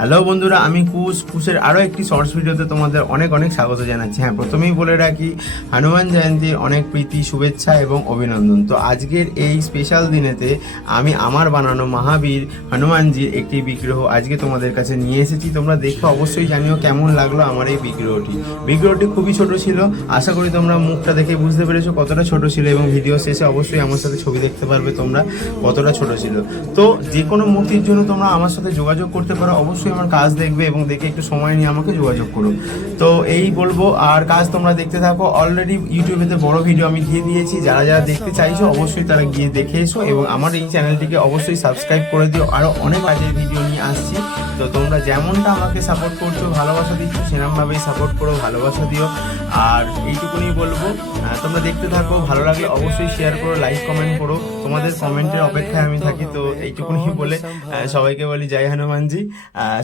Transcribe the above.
Hello বন্ধুরা, আমি কুশের আরও একটি শর্টস ভিডিওতে তোমাদের অনেক অনেক স্বাগত জানাচ্ছি। হ্যাঁ, প্রথমেই বলে রাখি, হনুমান জয়ন্তীর অনেক প্রীতি, শুভেচ্ছা এবং অভিনন্দন। তো আজকের এই স্পেশাল দিনেতে আমি আমার বানানো মহাবীর হনুমানজির একটি বিগ্রহ আজকে তোমাদের কাছে নিয়ে এসেছি। তোমরা দেখে অবশ্যই জানিও কেমন লাগলো আমার এই বিগ্রহটি খুবই ছোট ছিল। আশা করি তোমরা মুখটা দেখে বুঝতে পেরেছো কতটা ছোট ছিল, এবং ভিডিও শেষে অবশ্যই আমার সাথে ছবি দেখতে পারবে তোমরা কতটা ছোট ছিল। তো যে কোনো মূর্তির জন্য তোমরা আমার সাথে যোগাযোগ করতে পারো, অবশ্যই আমার কাজ দেখবে এবং দেখে একটু সময় নিয়ে আমাকে যোগাযোগ করো। তো এই বলবো, আর কাজ তোমরা দেখতে থাকো। অলরেডি ইউটিউবেতে বড় ভিডিও আমি দিয়ে দিয়েছি, যারা যারা দেখতে চাইছো অবশ্যই তারা গিয়ে দেখে এসো, এবং আমার এই চ্যানেলটিকে অবশ্যই সাবস্ক্রাইব করে দিও। আরও অনেক কাজের ভিডিও নিয়ে আসছি। তো তোমরা যেমনটা আমাকে সাপোর্ট করছো, ভালোবাসা দিচ্ছ, সেরকমভাবেই সাপোর্ট করো, ভালোবাসা দিও। আর এইটুকুনি বলবো, তোমরা দেখতে থাকো। ভালো লাগলে অবশ্যই শেয়ার করো, লাইক কমেন্ট করো। তোমাদের কমেন্টের অপেক্ষায় আমি থাকি। তো এইটুকুনি বলে সবাইকে বলি জয় হনুমানজি।